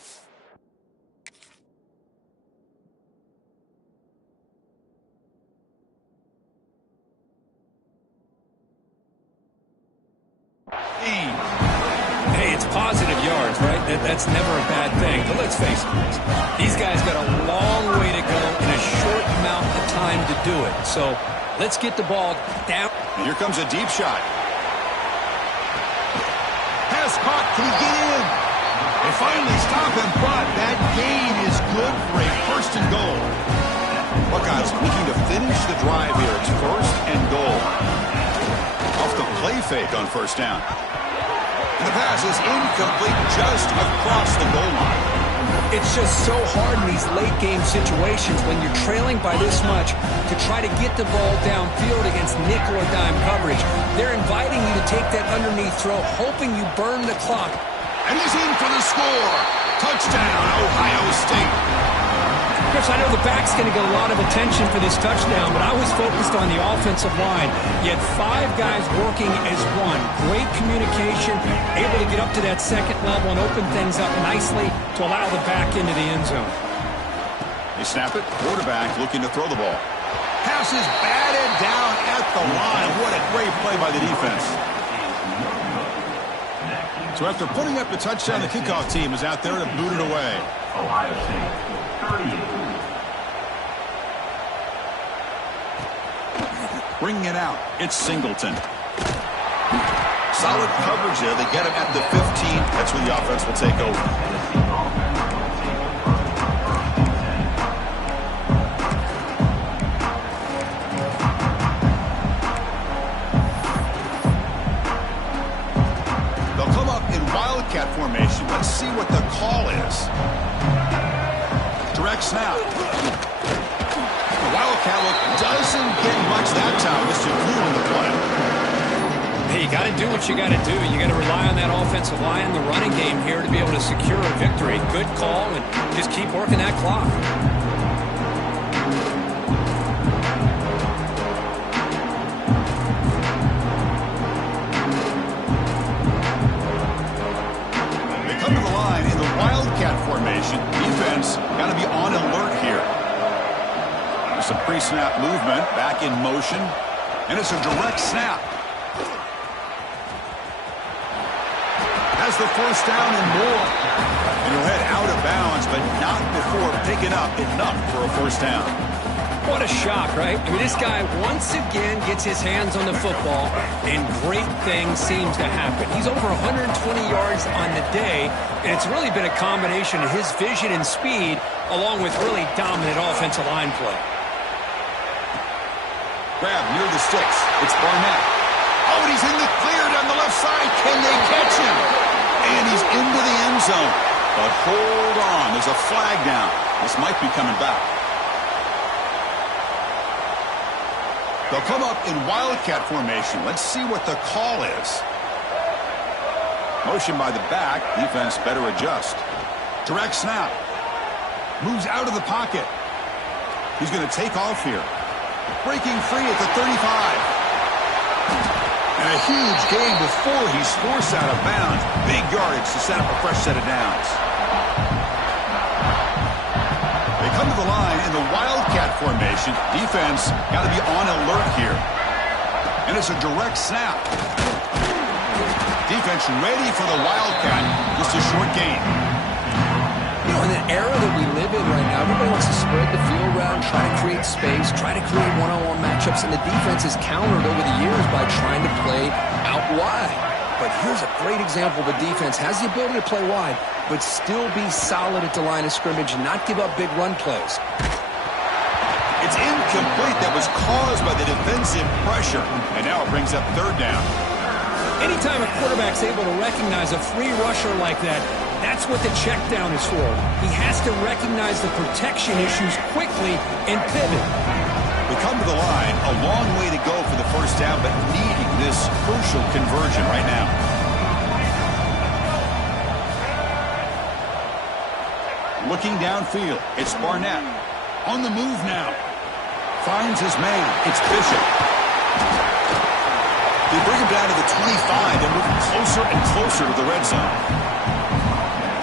Hey, it's positive yards, right? That's never a bad thing. But let's face it, these guys got a long way to go in a short amount of time to do it. So let's get the ball down. And here comes a deep shot. Pass caught. Can he get in? They finally stop him, but that gain is good for a 1st and goal. Buckeyes looking to finish the drive here. It's 1st and goal. Off the play fake on 1st down. And the pass is incomplete just across the goal line. It's just so hard in these late game situations when you're trailing by this much to try to get the ball downfield against nickel or dime coverage. They're inviting you to take that underneath throw, hoping you burn the clock. And he's in for the score. Touchdown, Ohio State. Chris, I know the back's going to get a lot of attention for this touchdown, but I was focused on the offensive line. You had 5 guys working as one. Great communication, able to get up to that 2nd level and open things up nicely to allow the back into the end zone. They snap it. Quarterback looking to throw the ball. Pass is batted down at the line. What a great play by the defense. So after putting up the touchdown, the kickoff team is out there to boot it away. Ohio State, 38. Bringing it out, it's Singleton. Solid coverage there. They get him at the 15. That's where the offense will take over. They'll come up in wildcat formation. Let's see what the call is. Direct snap. Wildcat look doesn't get much that time. Mr. Blue in the play. Hey, you got to do what you got to do. You got to rely on that offensive line, the running game here to be able to secure a victory. Good call, and just keep working that clock. They come to the line in the wildcat formation. Defense got to be on alert here. Some pre-snap movement, back in motion, and it's a direct snap. Has the first down and more. And he'll head out of bounds, but not before picking up enough for a first down. What a shock, right? I mean, this guy once again gets his hands on the football, and great things seems to happen. He's over 120 yards on the day, and it's really been a combination of his vision and speed, along with really dominant offensive line play. Grab near the sticks. It's Barnett. Oh, and he's in the clear down the left side. Can they catch him? And he's into the end zone. But hold on. There's a flag down. This might be coming back. They'll come up in Wildcat formation. Let's see what the call is. Motion by the back. Defense better adjust. Direct snap. Moves out of the pocket. He's going to take off here. Breaking free at the 35. And a huge gain before he's forced out of bounds. Big yardage to set up a fresh set of downs. They come to the line in the Wildcat formation. Defense got to be on alert here. And it's a direct snap. Defense ready for the Wildcat. Just a short gain. You know, in the era that we live in right now, everybody wants to spread the field around, try to create space, try to create one-on-one matchups, and the defense is countered over the years by trying to play out wide. But here's a great example of a defense has the ability to play wide, but still be solid at the line of scrimmage and not give up big run plays. It's incomplete. That was caused by the defensive pressure. And now it brings up third down. Anytime a quarterback's able to recognize a free rusher like that, that's what the check down is for. He has to recognize the protection issues quickly and pivot. We come to the line, a long way to go for the first down, but needing this crucial conversion right now. Looking downfield, it's Barnett. On the move now. Finds his man. It's Bishop. They bring him down to the 25 and move closer and closer to the red zone.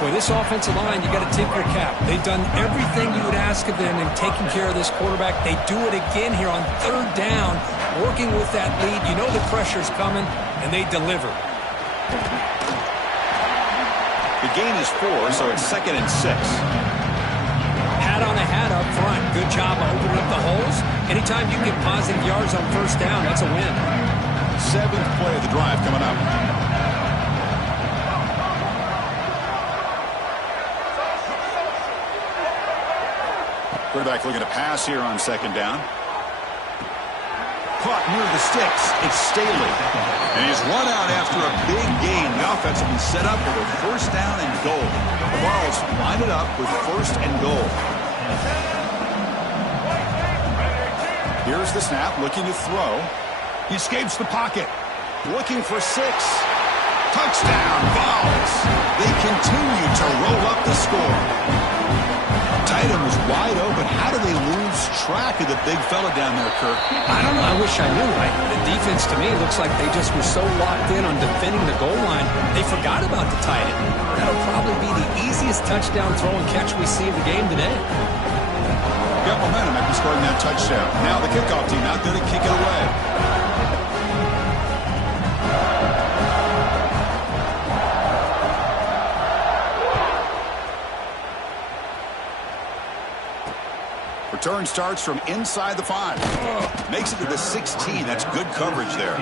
Boy, this offensive line, you got to tip your cap. They've done everything you would ask of them in taking care of this quarterback. They do it again here on third down, working with that lead. You know the pressure's coming, and they deliver. The gain is 4, so it's 2nd and 6. Hat on a hat up front. Good job of opening up the holes. Anytime you get positive yards on first down, that's a win. 7th play of the drive coming up. Quarterback looking to pass here on 2nd down. Caught near the sticks. It's Staley. And he's run out after a big gain. The offense will be set up with a first down and goal. The Vols line it up with 1st and goal. Here's the snap, looking to throw. He escapes the pocket. Looking for 6. Touchdown, Vols. They continue to roll up the score. Tight end was wide open. How do they lose track of the big fella down there, Kirk? I don't know. I wish I knew. The defense, to me, looks like they just were so locked in on defending the goal line, they forgot about the tight end. That'll probably be the easiest touchdown throw and catch we see of the game today. Got momentum after scoring that touchdown. Now the kickoff team out there to kick it away. Return starts from inside the 5. Makes it to the 16. That's good coverage there.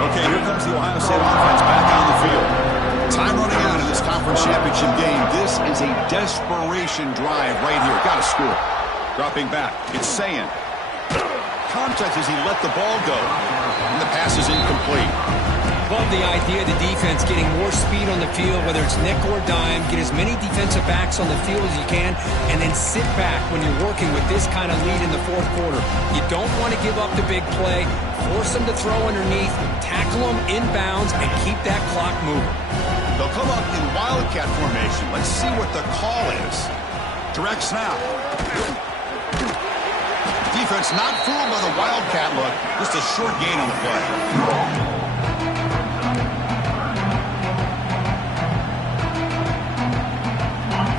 Okay, here comes the Ohio State offense back on the field. Time running out in this conference championship game. This is a desperation drive right here. Got to score. Dropping back. It's Sayin. Contact as he let the ball go. And the pass is incomplete. Love the idea of the defense getting more speed on the field, whether it's nickel or dime. Get as many defensive backs on the field as you can, and then sit back when you're working with this kind of lead in the 4th quarter. You don't want to give up the big play. Force them to throw underneath, tackle them inbounds, and keep that clock moving. They'll come up in Wildcat formation. Let's see what the call is. Direct snap. Defense not fooled by the Wildcat look. Just a short gain on the play.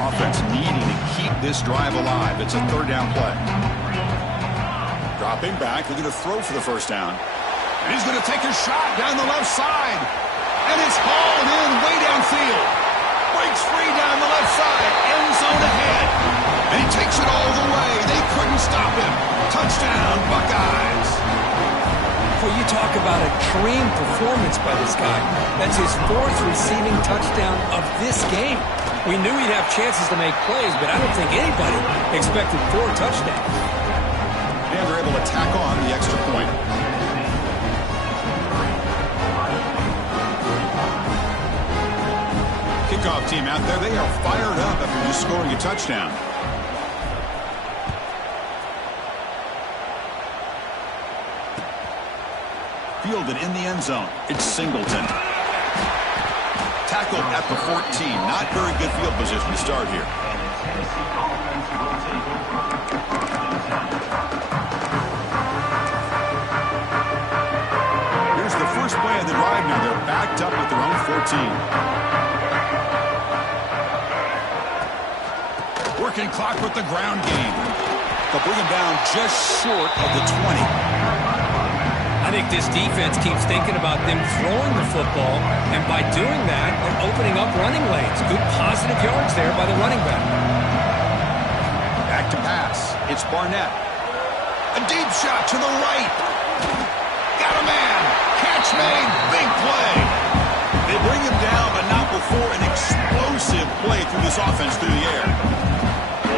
Offense this drive alive. It's a third down play. Dropping back, looking to throw for the first down. And he's going to take a shot down the left side. And it's hauled in way downfield. Breaks free down the left side. End zone ahead. And he takes it all the way. They couldn't stop him. Touchdown, Buckeyes. Well, you talk about a dream performance by this guy. That's his 4th receiving touchdown of this game. We knew he'd have chances to make plays, but I don't think anybody expected 4 touchdowns. And they're able to tack on the extra point. Kickoff team out there, they are fired up after just scoring a touchdown. Fielded in the end zone. It's Singleton. Tackled at the 14. Not very good field position to start here. Here's the first play of the drive now. They're backed up at their own 14. Working clock with the ground game. They'll bring him down just short of the 20. I think this defense keeps thinking about them throwing the football, and by doing that, they're opening up running lanes. Good positive yards there by the running back. Back to pass. It's Barnett. A deep shot to the right. Got a man. Catch made. Big play. They bring him down, but not before an explosive play through this offense through the air.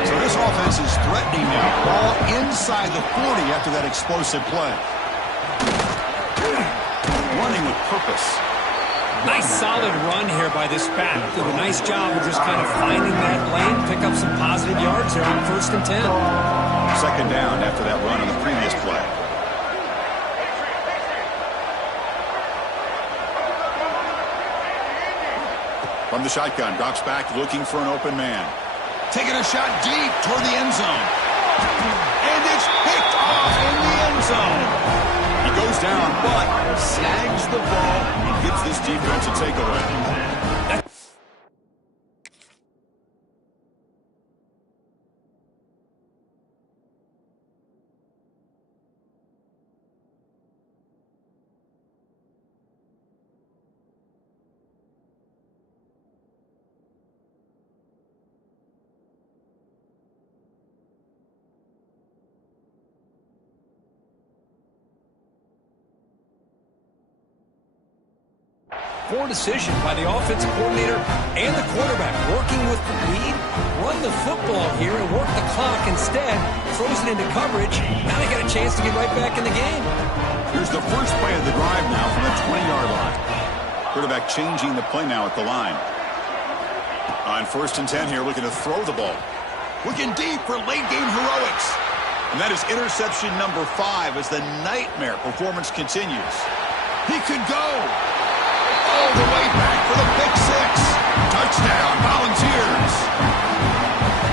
So this offense is threatening now. Ball inside the 40 after that explosive play. Running with purpose. Nice solid run here by this back. Did a nice job of just kind of finding that lane, pick up some positive yards there on 1st and 10. Second down after that run on the previous play. From the shotgun, drops back looking for an open man. Taking a shot deep toward the end zone. And it's picked off in the end zone. He goes down, but snags the ball and gives this defense a takeaway. Poor decision by the offensive coordinator and the quarterback. Working with the lead, run the football here and work the clock instead. Throws it into coverage. Now they got a chance to get right back in the game. Here's the first play of the drive now from the 20-yard line. Quarterback changing the play now at the line. On 1st and 10 here, looking to throw the ball. Looking deep for late-game heroics. And that is interception number 5 as the nightmare performance continues. He could go all the way back for the pick 6. Touchdown, Volunteers.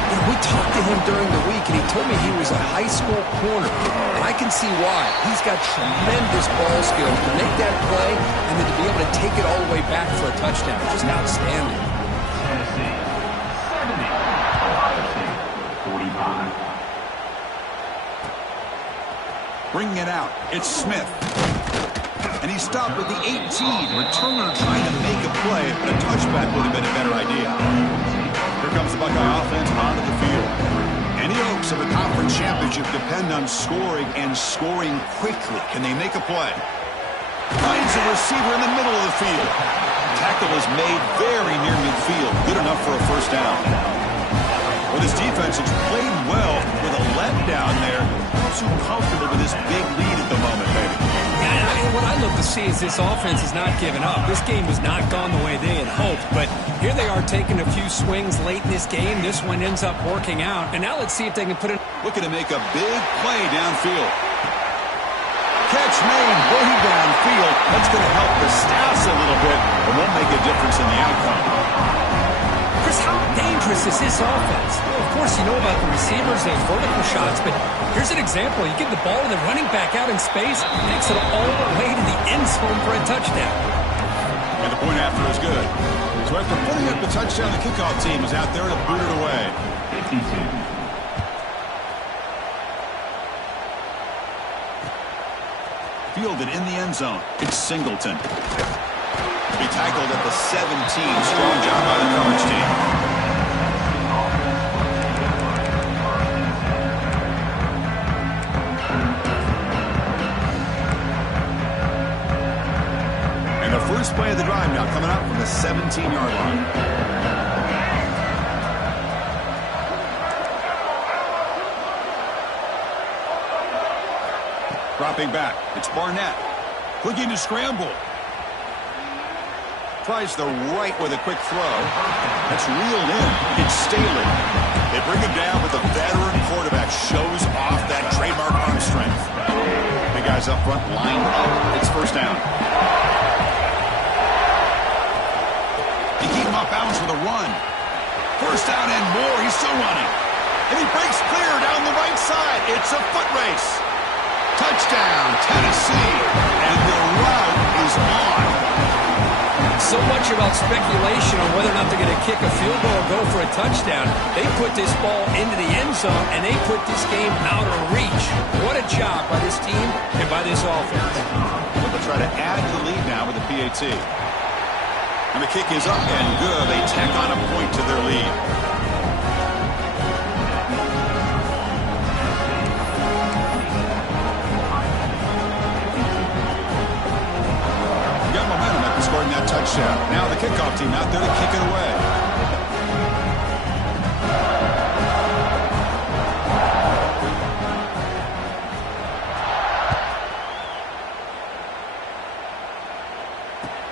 You know, we talked to him during the week, and he told me he was a high school corner. And I can see why. He's got tremendous ball skills to make that play and then to be able to take it all the way back for a touchdown. Just outstanding. Tennessee, 70. Ohio State, 45. Bringing it out, it's Smith. And he stopped with the 18. Returner trying to make a play, but a touchback would have been a better idea. Here comes the Buckeye offense onto the field. Any hopes of a conference championship depend on scoring and scoring quickly. Can they make a play? Finds a receiver in the middle of the field. Tackle is made very near midfield. Good enough for a first down. Well, this defense has played well with a letdown there. Not too comfortable with this big lead at the moment, maybe. What I love to see is this offense has not given up. This game has not gone the way they had hoped, but here they are taking a few swings late in this game. This one ends up working out, and now let's see if they can put it. Looking to make a big play downfield. Catch made way downfield. That's going to help the Stats a little bit, but won't make a difference in the outcome. Chris, how dangerous is this offense? Well, of course, you know about the receivers, those vertical shots, but here's an example. You give the ball to the running back out in space, takes it all the way to the end zone for a touchdown. And the point after is good. So after putting up the touchdown, the kickoff team is out there to boot it away. 52. Fielded in the end zone. It's Singleton. He tackled at the 17. Strong job by the coverage team. And the first play of the drive now coming up from the 17-yard line. Dropping back. It's Barnett. Looking to scramble. Tries the right with a quick throw. That's reeled in. It's Staley. They bring him down, but the veteran quarterback shows off that trademark arm strength. The guys up front lined up. It's first down. They keep him off bounds for the run. First down and more. He's still running. And he breaks clear down the right side. It's a foot race. Touchdown, Tennessee. And the route is on. So much about speculation on whether or not they're going to kick a field goal or go for a touchdown. They put this ball into the end zone, and they put this game out of reach. What a job by this team and by this offense. They'll try to add to the lead now with the PAT. And the kick is up and good. They tack on a point to their lead. Scoring that touchdown. Now the kickoff team out there to kick it away.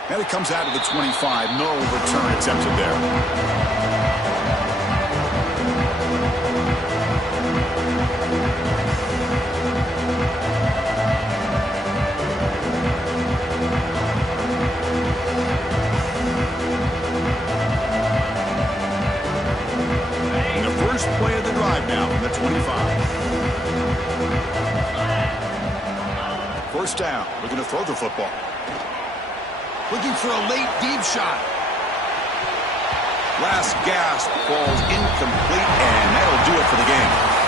And it comes out of the 25. No return attempted there. Play of the drive now from the 25. First down. Looking to throw the football. Looking for a late deep shot. Last gasp falls incomplete, and that'll do it for the game.